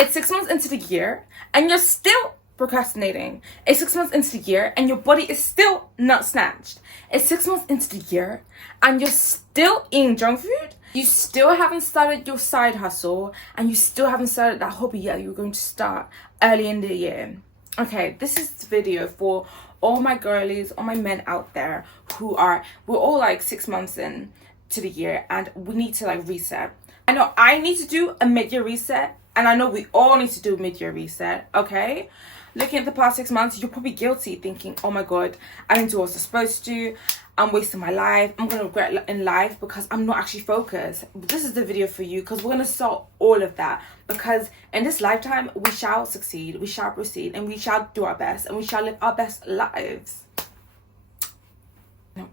It's 6 months into the year and you're still procrastinating. It's 6 months into the year and your body is still not snatched. It's 6 months into the year and you're still eating junk food. You still haven't started your side hustle and you still haven't started that hobby yet you're going to start early in the year. Okay, this is the video for all my girlies, all my men out there we're all like 6 months in to the year and we need to like reset. I know I need to do a mid-year reset and I know we all need to do a mid-year reset, okay? Looking at the past 6 months, you're probably guilty thinking, oh my god, I didn't do what I was supposed to, I'm wasting my life, I'm gonna regret in life because I'm not actually focused. This is the video for you because we're gonna solve all of that, because in this lifetime we shall succeed, we shall proceed, and we shall do our best, and we shall live our best lives.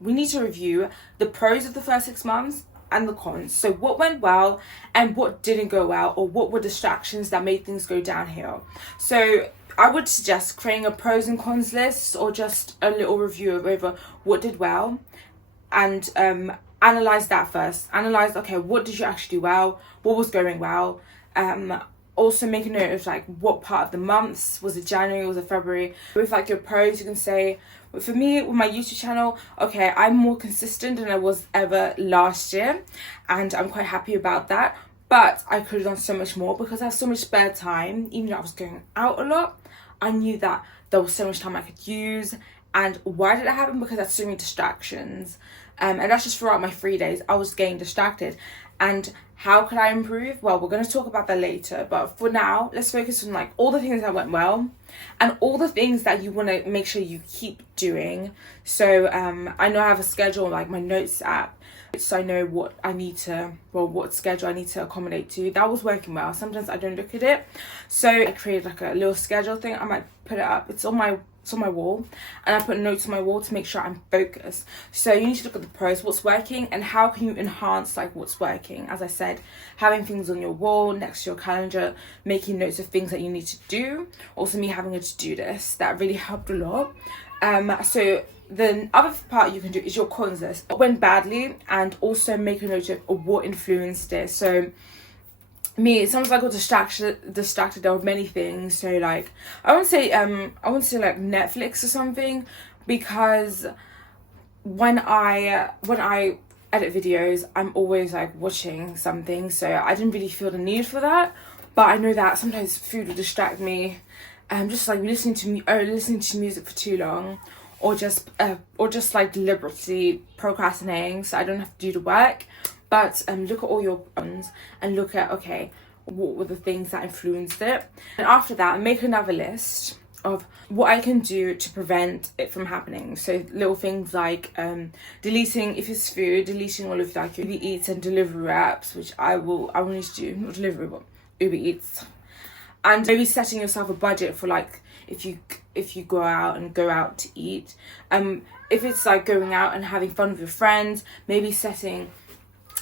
We need to review the pros of the first 6 months and the cons. So what went well and what didn't go well, or what were distractions that made things go downhill. So I would suggest creating a pros and cons list, or just a little review over what did well, and analyze that first. Analyze, okay, what did you actually do well, what was going well. Also make a note of like what part of the months, was it January, was it February. With like your pros, you can say, for me with my YouTube channel, okay, I'm more consistent than I was ever last year and I'm quite happy about that, but I could have done so much more because I have so much spare time. Even though I was going out a lot, I knew that there was so much time I could use. And why did it happen? Because I had so many distractions, and that's just throughout my 3 days I was getting distracted. And how could I improve? Well, we're going to talk about that later, but for now let's focus on like all the things that went well and all the things that you want to make sure you keep doing. So I know I have a schedule, like my notes app, so I know what I need to, well, what schedule I need to accommodate to. That was working well. Sometimes I don't look at it, so I created like a little schedule thing. I might put it up, it's on my wall, and I put notes on my wall to make sure I'm focused. So you need to look at the pros, what's working, and how can you enhance like what's working. As I said, having things on your wall next to your calendar, making notes of things that you need to do. Also me having a to-do list, that really helped a lot. So the other part you can do is your cons list, what went badly, and also make a note of what influenced it. So me, sometimes I got distracted. There were many things. So like I wouldn't say like Netflix or something, because when I edit videos I'm always like watching something, so I didn't really feel the need for that. But I know that sometimes food will distract me, just like listening to music for too long, or just like deliberately procrastinating so I don't have to do the work. But look at all your cons and look at, okay, what were the things that influenced it. And after that, make another list of what I can do to prevent it from happening. So little things like deleting, if it's food, deleting all of like Uber Eats and delivery apps, which I will need to do, not delivery, but Uber Eats. And maybe setting yourself a budget for like if you go out to eat. If it's like going out and having fun with your friends, maybe setting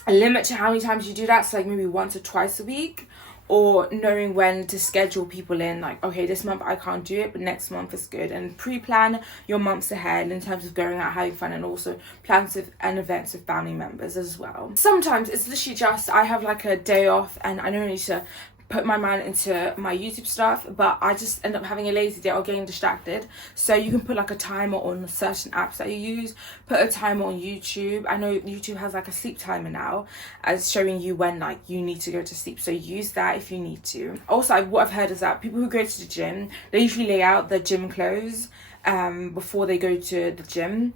a limit to how many times you do that, so like maybe once or twice a week, or knowing when to schedule people in, like, okay, this month I can't do it but next month is good. And pre-plan your months ahead in terms of going out having fun, and also plans and events with family members as well. Sometimes it's literally just I have like a day off and I don't need to put my mind into my YouTube stuff, but I just end up having a lazy day or getting distracted. So you can put like a timer on certain apps that you use, put a timer on YouTube. I know YouTube has like a sleep timer now as showing you when like you need to go to sleep, so use that if you need to. Also, what I've heard is that people who go to the gym, they usually lay out their gym clothes before they go to the gym,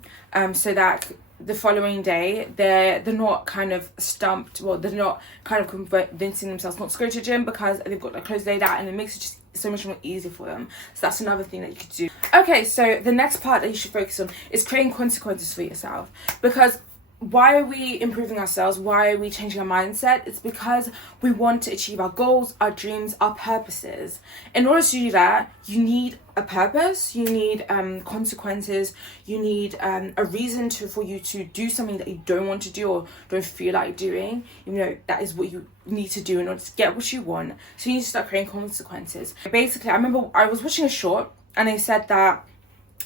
so that the following day they're not kind of stumped, well, they're not kind of convincing themselves not to go to the gym because they've got their clothes laid out, and it makes it just so much more easy for them. So that's another thing that you could do. Okay, so the next part that you should focus on is creating consequences for yourself. Because why are we improving ourselves? Why are we changing our mindset? It's because we want to achieve our goals, our dreams, our purposes. In order to do that, you need a purpose, you need consequences, you need a reason for you to do something that you don't want to do or don't feel like doing. You know, that is what you need to do in order to get what you want. So you need to start creating consequences. Basically, I remember I was watching a short and they said that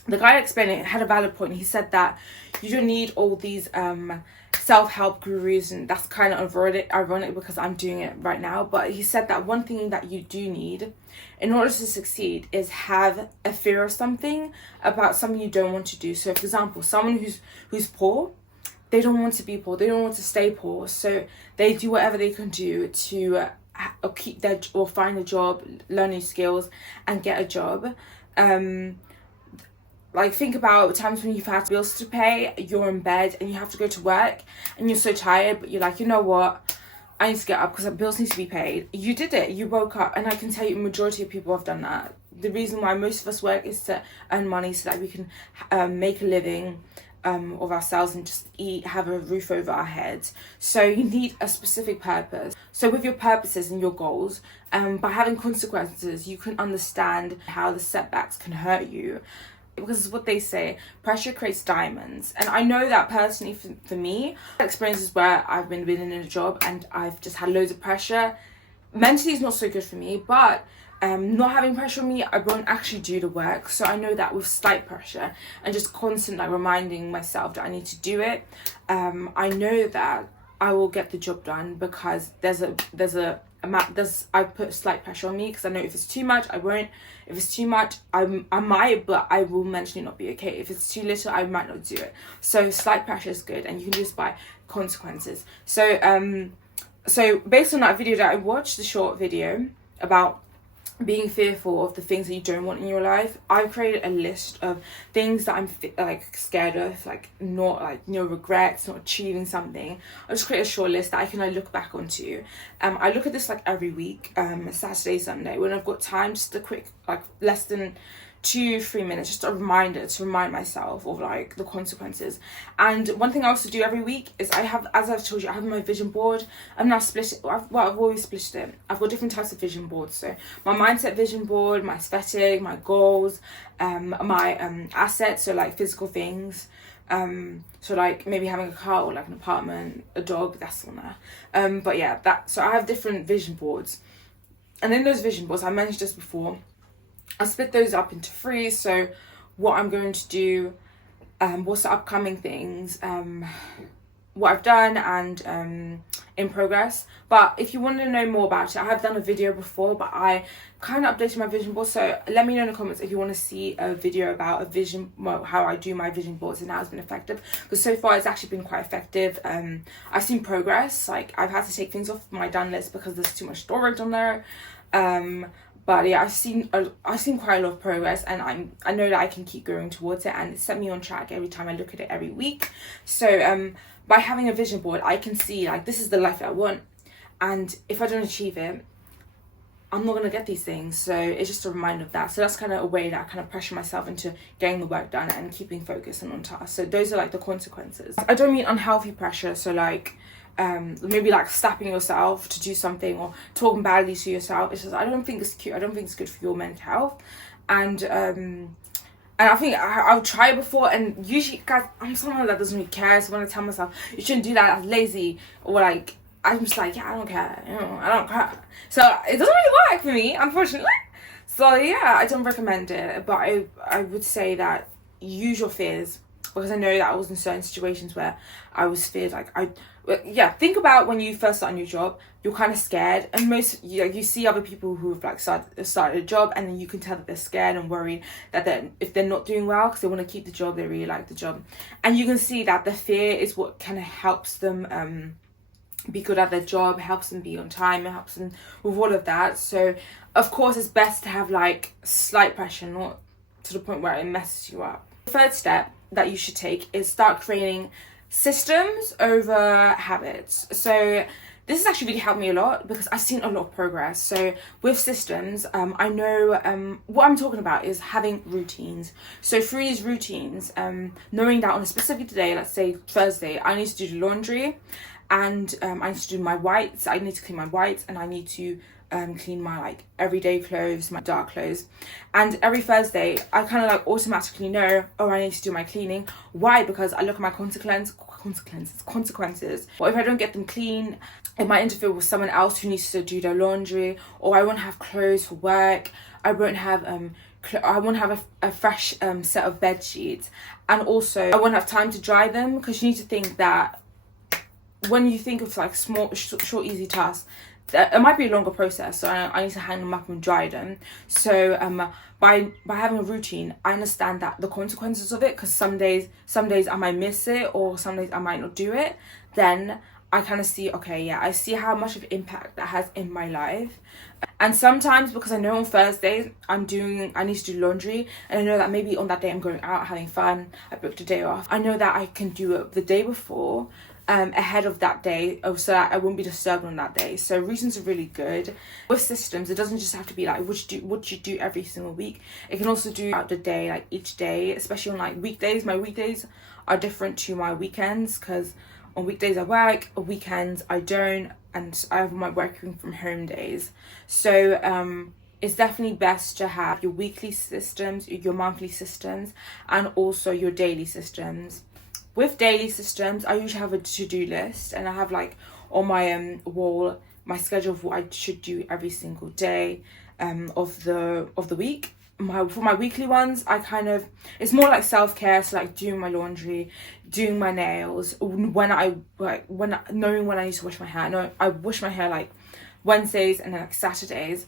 the guy explaining it had a valid point. He said that you don't need all these self-help gurus, and that's kind of ironic because I'm doing it right now. But he said that one thing that you do need in order to succeed is have a fear of something, about something you don't want to do. So for example, someone who's poor, they don't want to be poor, they don't want to stay poor, so they do whatever they can do to keep their, or find a job, learn new skills and get a job. Like, think about times when you've had bills to pay, you're in bed and you have to go to work and you're so tired, but you're like, you know what, I need to get up because the bills need to be paid. You did it, you woke up, and I can tell you majority of people have done that. The reason why most of us work is to earn money so that we can make a living of ourselves and just eat, have a roof over our heads. So you need a specific purpose. So with your purposes and your goals, by having consequences, you can understand how the setbacks can hurt you. Because it's what they say, pressure creates diamonds. And I know that personally for me, experiences where I've been in a job and I've just had loads of pressure, mentally it's not so good for me, but not having pressure on me, I won't actually do the work. So I know that with slight pressure and just constant like reminding myself that I need to do it, I know that I will get the job done, because I put slight pressure on me, because I know if it's too much, I won't. If it's too much, I might, but I will mentally not be okay. If it's too little, I might not do it. So slight pressure is good, and you can do this by consequences. So so based on that video that I watched, the short video about being fearful of the things that you don't want in your life, I've created a list of things that I'm like scared of, like not like no regrets, not achieving something. I just create a short list that I can look back onto. I look at this like every week, Saturday, Sunday, when I've got time, just a quick like less than 2-3 minutes, just a reminder to remind myself of like the consequences. And one thing I also do every week is I have, as I've told you, I have my vision board. I'm now split it. I've always split it. I've got different types of vision boards. So my mindset vision board, my aesthetic, my goals, my assets, so like physical things. So like maybe having a car or like an apartment, a dog, that's on there. But yeah, so I have different vision boards. And in those vision boards, I mentioned this before, I split those up into 3. So what I'm going to do, what's the upcoming things, what I've done, and in progress. But if you want to know more about it, I have done a video before, but I kind of updated my vision board. So let me know in the comments if you want to see a video about a vision, well, how I do my vision boards and how it's been effective. Because so far it's actually been quite effective. I've seen progress. Like, I've had to take things off my done list because there's too much storage on there. But yeah, I've seen quite a lot of progress, and I know that I can keep going towards it, and it set me on track every time I look at it every week. So by having a vision board, I can see like, this is the life that I want, and if I don't achieve it, I'm not gonna get these things. So it's just a reminder of that. So that's kind of a way that I kind of pressure myself into getting the work done and keeping focus and on task. So those are like the consequences. I don't mean unhealthy pressure, so like maybe like slapping yourself to do something or talking badly to yourself. It's just, I don't think it's cute. I don't think it's good for your mental health. And I think I've tried before, and usually, guys, I'm someone that doesn't really care. So when I tell myself you shouldn't do that, that's lazy, or like, I'm just like, yeah, I don't care, you know, I don't care. So it doesn't really work for me, unfortunately. So yeah, I don't recommend it, but I would say that use your fears, because I know that I was in certain situations where I was feared. Like, think about when you first start a new job, you're kind of scared, and you see other people who have like started a job, and then you can tell that they're scared and worried that if they're not doing well because they want to keep the job, they really like the job, and you can see that the fear is what kind of helps them be good at their job, helps them be on time, it helps them with all of that. So of course it's best to have like slight pressure, not to the point where it messes you up. The third step that you should take is start creating systems over habits. So this has actually really helped me a lot, because I've seen a lot of progress. So with systems, I know what I'm talking about is having routines. So through these routines, knowing that on a specific day, let's say Thursday, I need to do the laundry, and I need to do my whites. I need to clean my whites, and I need to clean my like everyday clothes, my dark clothes. And every Thursday I kind of like automatically know, oh, I need to do my cleaning. Why? Because I look at my consequences. What if I don't get them clean? It might interfere with someone else who needs to do their laundry, or I won't have clothes for work. I won't have a fresh set of bed sheets, and also I won't have time to dry them, because you need to think that when you think of like small, short, easy tasks, it might be a longer process, so I need to hang them up and dry them. So by having a routine, I understand that the consequences of it, because some days I might miss it, or some days I might not do it. Then I kind of see, okay, yeah, I see how much of impact that has in my life. And sometimes, because I know on Thursdays I need to do laundry, and I know that maybe on that day I'm going out having fun, I booked a day off, I know that I can do it the day before, ahead of that day, so that I won't be disturbed on that day. So routines are really good. With systems, it doesn't just have to be like what you do every single week. It can also do throughout the day, like each day, especially on like weekdays. My weekdays are different to my weekends, because on weekdays I work, on weekends I don't, and I have my working from home days. So it's definitely best to have your weekly systems, your monthly systems, and also your daily systems. With daily systems, I usually have a to-do list, and I have like on my wall my schedule of what I should do every single day of the week. For my weekly ones, it's more like self-care, so like doing my laundry, doing my nails, knowing when I need to wash my hair. No, I wash my hair like Wednesdays and then like Saturdays.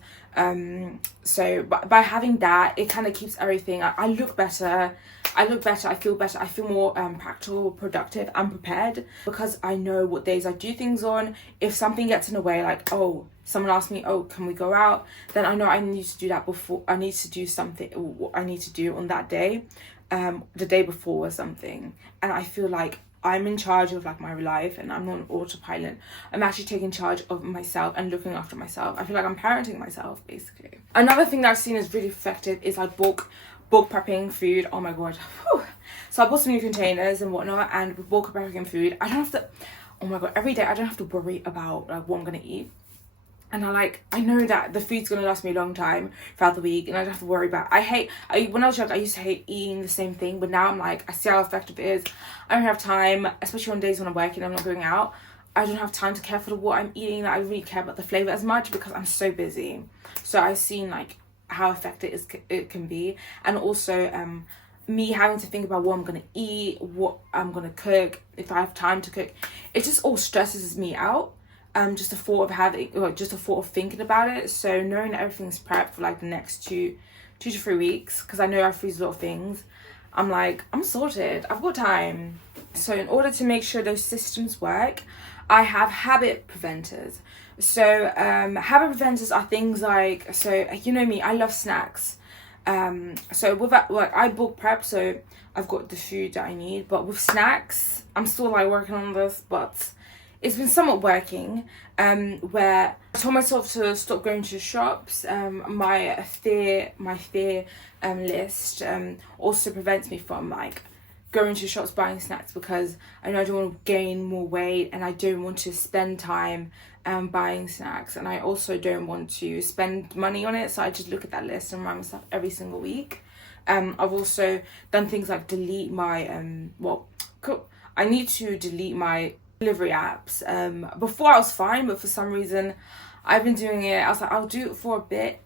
So by having that, it kind of keeps everything. I look better, I feel better, I feel more practical, productive, and prepared, because I know what days I do things on. If something gets in the way, like, oh, someone asks me, oh, can we go out? Then I know I need to do that before. I need to do something, what I need to do on that day, the day before or something. And I feel like I'm in charge of like my life, and I'm not on autopilot. I'm actually taking charge of myself and looking after myself. I feel like I'm parenting myself, basically. Another thing that I've seen is really effective is like bulk prepping food. Oh my god. Whew. So I bought some new containers and whatnot, and with bulk prepping food, I don't have to, oh my god, every day I don't have to worry about like what I'm gonna eat. And I know that the food's gonna last me a long time throughout the week, and I don't have to worry about. When I was young, I used to hate eating the same thing, but now I'm like, I see how effective it is. I don't have time, especially on days when I'm working, I'm not going out. I don't have time to care for what I'm eating. I really care about the flavor as much because I'm so busy. So I've seen like how effective it can be, and also me having to think about what I'm gonna eat, what I'm gonna cook, if I have time to cook. It just all stresses me out. Just the thought of thinking about it. So knowing that everything's prepped for like the next two to 3 weeks, because I know I freeze a lot of things, I'm like, I'm sorted, I've got time. So in order to make sure those systems work, I have habit preventors. So habit preventers are things like, so you know me, I love snacks. So with that, like, I bulk prep, so I've got the food that I need. But with snacks, I'm still like working on this, but it's been somewhat working, where I told myself to stop going to shops. My fear list also prevents me from like going to shops buying snacks, because I know I don't want to gain more weight, and I don't want to spend time buying snacks, and I also don't want to spend money on it. So I just look at that list and remind myself every single week. I've also done things like delete my I need to delete my delivery apps. Before I was fine, but for some reason I've been doing it. I was like, I'll do it for a bit,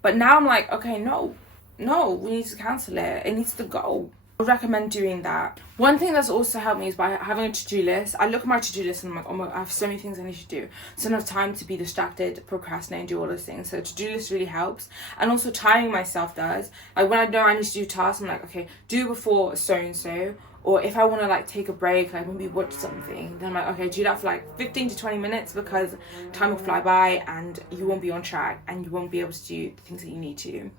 but now I'm like, okay, no, we need to cancel it. It needs to go. I would recommend doing that. One thing that's also helped me is by having a to-do list. I look at my to-do list and I'm like, oh my, I have so many things I need to do. So I don't have time to be distracted, procrastinate, and do all those things. So to-do list really helps. And also timing myself does. Like when I know I need to do tasks, I'm like, okay, do before so-and-so. Or if I want to like take a break, like maybe watch something, then I'm like, okay, do that for like 15 to 20 minutes, because time will fly by and you won't be on track and you won't be able to do the things that you need to.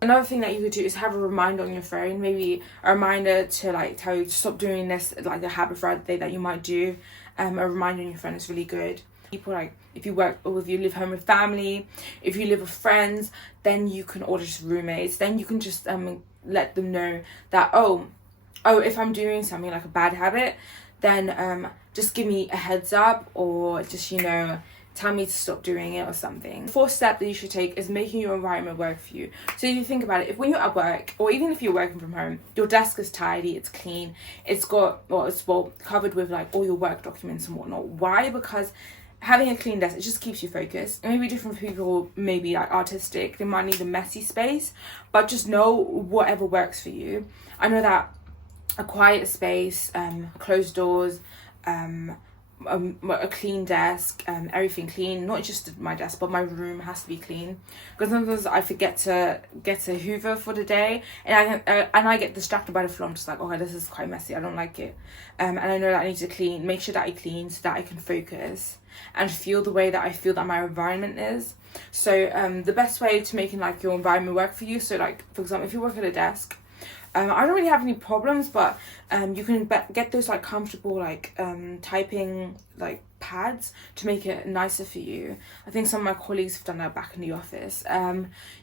Another thing that you could do is have a reminder on your phone, maybe a reminder to like tell you to stop doing this, like the habit for the day that you might do. A reminder on your phone is really good. People, like if you work or if you live home with family, if you live with friends, then you can order just roommates. Then you can just let them know that oh, if I'm doing something like a bad habit, then just give me a heads up, or just tell me to stop doing it or something. The fourth step that you should take is making your environment work for you. So if you think about it, if when you're at work, or even if you're working from home, your desk is tidy, it's clean, it's covered with like all your work documents and whatnot. Why? Because having a clean desk, it just keeps you focused. Maybe different people may be like artistic, they might need a messy space, but just know whatever works for you. I know that a quiet space, closed doors, a clean desk, everything clean, not just my desk but my room has to be clean, because sometimes I forget to get a hoover for the day, and I get distracted by the floor. I'm just like, okay, this is quite messy, I don't like it, and I know that I need to clean, make sure that I clean so that I can focus and feel the way that I feel that my environment is. So the best way to making like your environment work for you, so like for example, if you work at a desk, I don't really have any problems, but you can get those like comfortable like typing like pads to make it nicer for you. I think some of my colleagues have done that back in the office.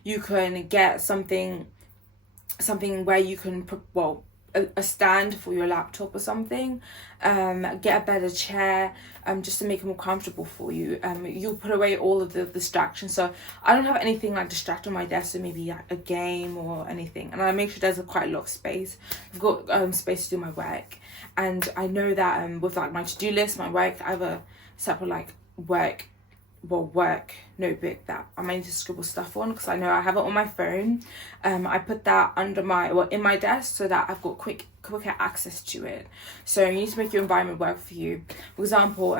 You can get something where you can put, well, a stand for your laptop or something, get a better chair, just to make it more comfortable for you. You'll put away all of the distractions, so I don't have anything like distract on my desk, so maybe like a game or anything, and I make sure there's quite a lot of space. I've got space to do my work, and I know that with like my to-do list, my work, I have a separate like work notebook that I might need to scribble stuff on, because I know I have it on my phone. I put that under in my desk so that I've got quicker access to it. So you need to make your environment work for you. For example,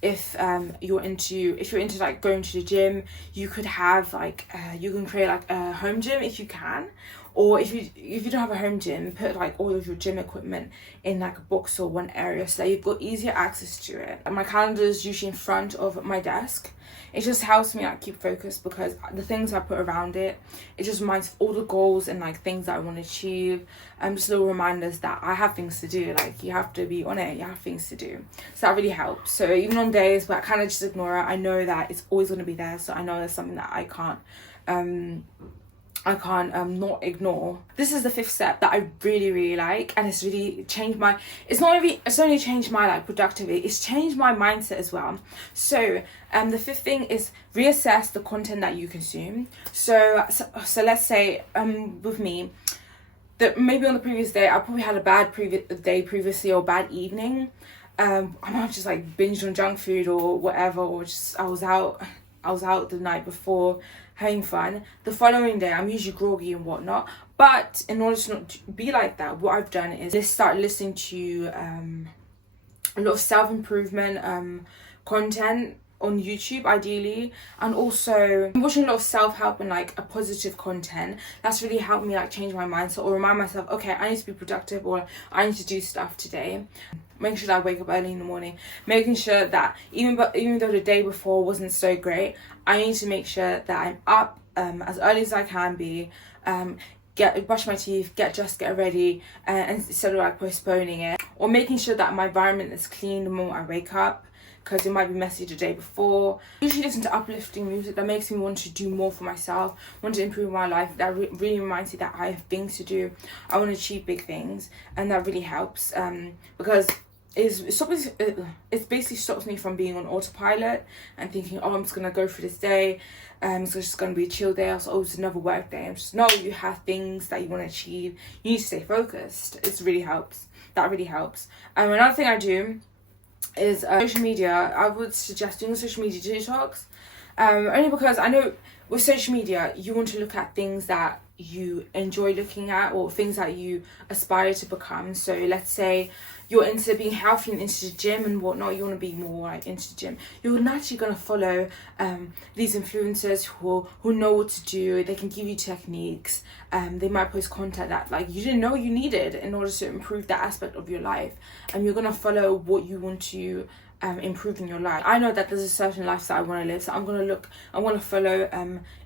if you're into like going to the gym, you could have like you can create like a home gym if you can. Or if you don't have a home gym, put like all of your gym equipment in like a box or one area so that you've got easier access to it. And my calendar is usually in front of my desk. It just helps me like keep focused, because the things I put around it just reminds of all the goals and like things that I want to achieve. Just little reminders that I have things to do. Like, you have to be on it, you have things to do. So that really helps. So even on days where I kind of just ignore it, I know that it's always going to be there. So I know there's something that I can't not ignore. This is the 5th step that I really like, and it's really changed my, it's only changed my like productivity, it's changed my mindset as well. So the 5th thing is reassess the content that you consume. So let's say with me, that maybe on the previous day I probably had a bad day previously, or bad evening. I might have just like binged on junk food or whatever, or just I was out the night before having fun. The following day I'm usually groggy and whatnot, but in order to not be like that, what I've done is start listening to a lot of self-improvement content on YouTube ideally, and also watching a lot of self-help and like a positive content. That's really helped me like change my mindset, or remind myself, okay, I need to be productive, or I need to do stuff today. Making sure that I wake up early in the morning, making sure that even though the day before wasn't so great, I need to make sure that I'm up as early as I can be, brush my teeth, get dressed, get ready, and instead of like postponing it, or making sure that my environment is clean the moment I wake up, because it might be messy the day before. I usually listen to uplifting music that makes me want to do more for myself, want to improve my life, that really reminds me that I have things to do, I want to achieve big things, and that really helps, because it basically stops me from being on autopilot and thinking, oh, I'm just gonna go through this day, it's just gonna be a chill day, or it's another work day. I'm just, no, you have things that you want to achieve, you need to stay focused. It really helps. That really helps. Another thing I do is social media. I would suggest doing a social media detox, only because I know with social media you want to look at things that you enjoy looking at, or things that you aspire to become. So let's say you're into being healthy and into the gym and whatnot, you want to be more like into the gym, you're naturally going to follow these influencers who know what to do. They can give you techniques, they might post content that like you didn't know you needed in order to improve that aspect of your life, and you're going to follow what you want to improve in your life. I know that there's a certain lifestyle I want to live, so I'm going to follow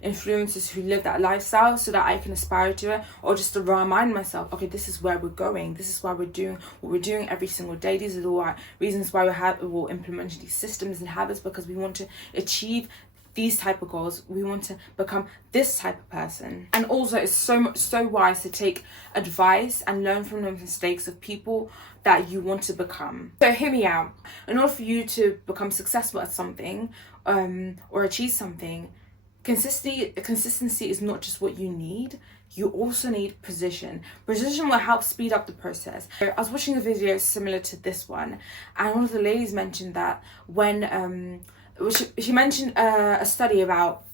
influencers who live that lifestyle, so that I can aspire to it, or just to remind myself, okay, this is where we're going, this is why we're doing what we're doing every single day. These are the reasons why we're implementing these systems and habits, because we want to achieve these type of goals, we want to become this type of person. And also it's so wise to take advice and learn from the mistakes of people that you want to become. So hear me out. In order for you to become successful at something, or achieve something, consistency is not just what you need, you also need precision. Precision will help speed up the process. I was watching a video similar to this one, and one of the ladies mentioned that when she mentioned a study about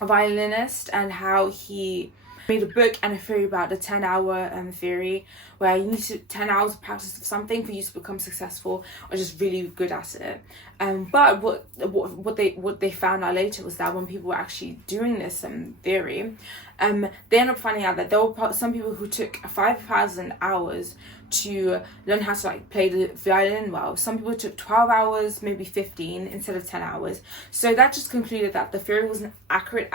a violinist, and how he made a book and a theory about the 10-hour theory, where you need 10 hours of practice of something for you to become successful or just really good at it. But what they found out later was that when people were actually doing this theory, they ended up finding out that there were some people who took 5,000 hours to learn how to like play the violin well. Some people took 12 hours, maybe 15 instead of 10 hours. So that just concluded that the theory wasn't accurate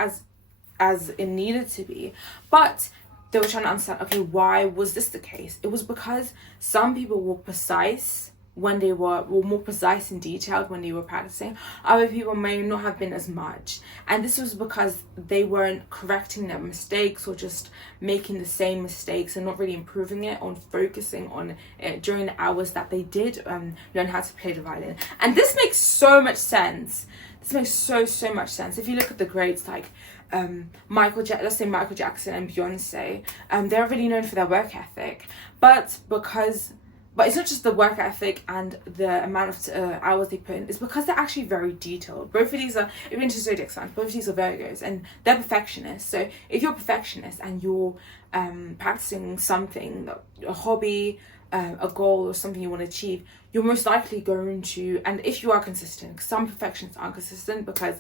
as it needed to be. But they were trying to understand, okay, why was this the case? It was because some people were precise when they were more precise and detailed when they were practicing. Other people may not have been as much, and this was because they weren't correcting their mistakes or just making the same mistakes and not really improving it or focusing on it during the hours that they did learn how to play the violin. And this makes so much sense. This makes so much sense. If you look at the greats like let's say Michael Jackson and Beyonce, they're really known for their work ethic, but it's not just the work ethic and the amount of hours they put in. It's because they're actually very detailed. Both of these are, if you're into zodiac signs, both of these are Virgos, and they're perfectionists. So if you're a perfectionist and you're practicing something, a hobby, a goal, or something you want to achieve, you're most likely going to, and if you are consistent, because some perfectionists aren't consistent because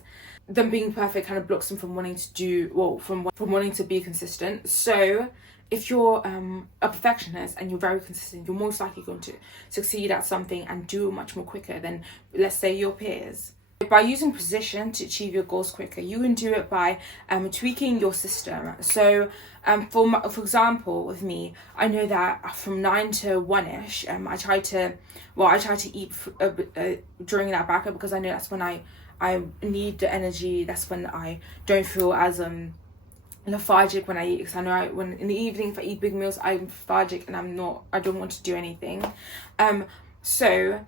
them being perfect kind of blocks them from wanting to do, well, from wanting to be consistent. So if you're a perfectionist and you're very consistent, you're most likely going to succeed at something and do it much more quicker than, let's say, your peers. By using precision to achieve your goals quicker, you can do it by tweaking your system. So for example, with me, I know that from 9 to 1ish, I try to eat during that backup, because I know that's when I need the energy. That's when I don't feel as lethargic when I eat, because I know when in the evening, if I eat big meals, I'm lethargic and I don't want to do anything. So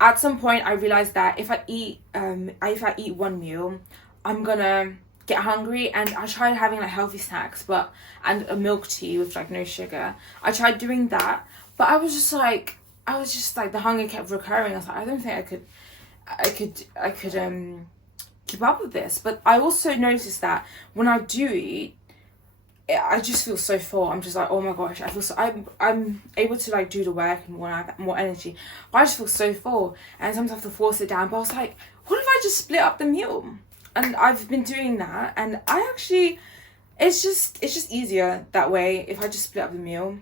at some point I realized that if I eat one meal, I'm gonna get hungry, and I tried having like healthy snacks and a milk tea with like no sugar. I tried doing that, but I was just like the hunger kept recurring. I was like, I don't think I could keep up with this. But I also noticed that when I do eat, I just feel so full. I'm just like, oh my gosh, I feel so, I'm able to like do the work and have more energy, but I just feel so full, and sometimes I have to force it down. But I was like, what if I just split up the meal? And I've been doing that, and it's just easier that way. If I just split up the meal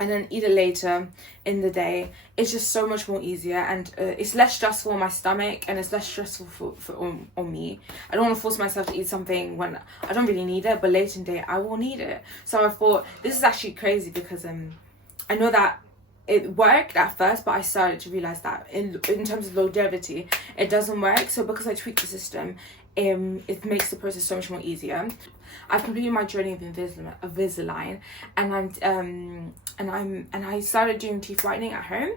and then eat it later in the day, it's just so much more easier, and it's less stressful on my stomach, and it's less stressful on me. I don't want to force myself to eat something when I don't really need it, but later in the day I will need it. So I thought this is actually crazy, because I know that it worked at first, but I started to realize that in terms of longevity, it doesn't work. So because I tweaked the system, it makes the process so much more easier. I've completed my journey of Invisalign, and I started doing teeth whitening at home.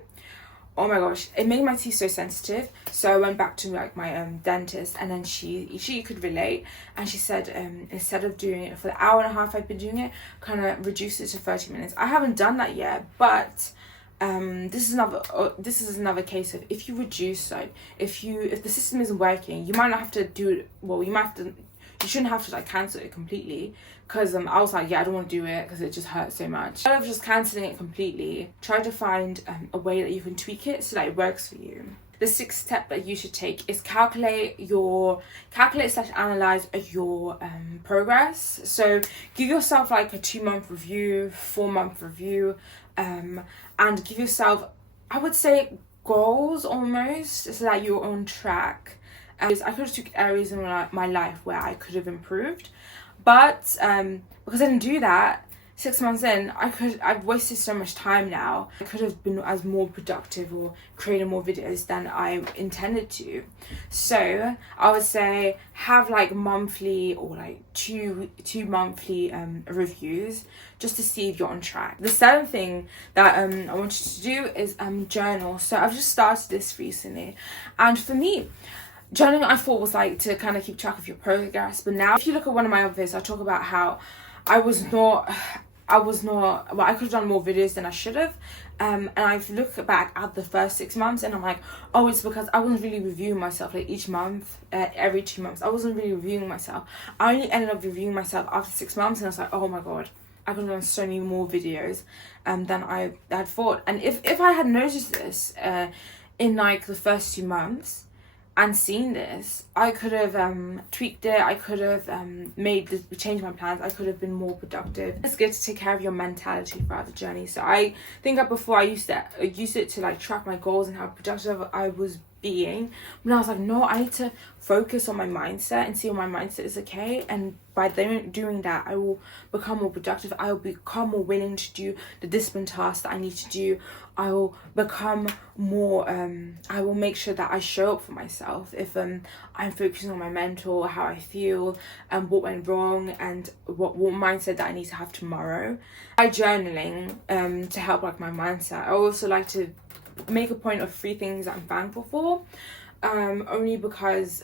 Oh my gosh, it made my teeth so sensitive. So I went back to like my dentist, and then she could relate, and she said instead of doing it for the hour and a half I've been doing it, kind of reduce it to 30 minutes. I haven't done that yet, but this is another case of, if you reduce, like if the system isn't working, you might not have to do it. Well, you shouldn't have to like cancel it completely, because I was like, yeah, I don't want to do it because it just hurts so much. Instead of just cancelling it completely, try to find a way that you can tweak it so that it works for you. The sixth step that you should take is calculate / analyze your progress. So give yourself like a 2-month review, 4-month review, and give yourself, I would say, goals almost, so that you're on track. I could have took areas in my life where I could have improved, but because I didn't do that, 6 months in, I've wasted so much time now. I could have been as more productive or created more videos than I intended to. So I would say have like monthly or like two monthly reviews, just to see if you're on track. The seventh thing that I want you to do is journal. So I've just started this recently, and for me, journaling I thought was like to kind of keep track of your progress. But now, if you look at one of my other videos, I talk about how I was not I was not, well, I could have done more videos than I should have. And I've looked back at the first 6 months and I'm like, oh, it's because I wasn't really reviewing myself like each month, every 2 months. I wasn't really reviewing myself. I only ended up reviewing myself after 6 months, and I was like, oh my god, I could have done so many more videos than I had thought. And if I had noticed this in like the first 2 months and seen this, I could have tweaked it. I could have changed my plans. I could have been more productive. It's good to take care of your mentality throughout the journey. So I think that before I used it to like track my goals and how productive I was being, but I was like, no, I need to focus on my mindset and see if my mindset is okay. And by doing that, I will become more productive. I will become more willing to do the discipline tasks that I need to do. I will become more, I will make sure that I show up for myself if I'm focusing on my mental, how I feel, and what went wrong, and what mindset that I need to have tomorrow. By journaling to help like my mindset, I also like to make a point of 3 things that I'm thankful for, only because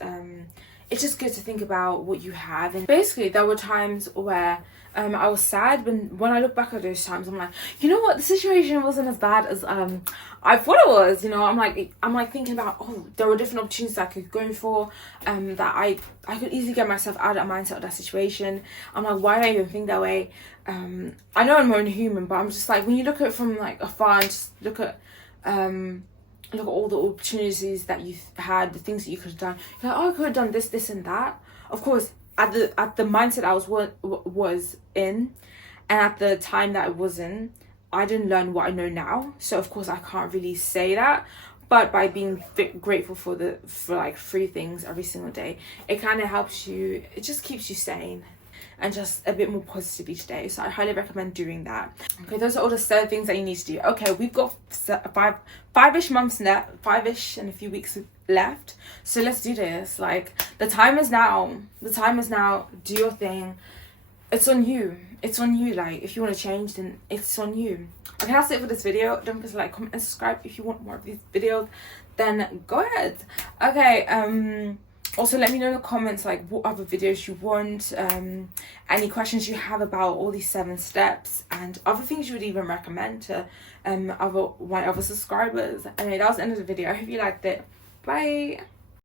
it's just good to think about what you have. And basically there were times where I was sad, but when I look back at those times, I'm like, you know what, the situation wasn't as bad as I thought it was. You know, I'm like thinking about, oh, there were different opportunities that I could go for, that I could easily get myself out of that mindset of that situation. I'm like, why did I even think that way? I know I'm only human, but I'm just like, when you look at it from like afar and just look at all the opportunities that you've had, the things that you could have done, you're like, oh, I could have done this and that. Of course, at the mindset I was in, and at the time that I was in, I didn't learn what I know now. So of course I can't really say that. But by being grateful for like 3 things every single day, it kind of helps you. It just keeps you sane and just a bit more positive each day. So I highly recommend doing that. Okay, those are all the 7 things that you need to do. Okay, we've got five-ish months left, 5-ish and a few weeks left. So let's do this. Like, the time is now. The time is now. Do your thing. It's on you. It's on you. Like, if you want to change, then it's on you. Okay, that's it for this video. Don't forget to like, comment, and subscribe. If you want more of these videos, then go ahead. Okay, also let me know in the comments like what other videos you want, any questions you have about all these 7 steps, and other things you would even recommend to other subscribers. Anyway, that was the end of the video. I hope you liked it. Bye.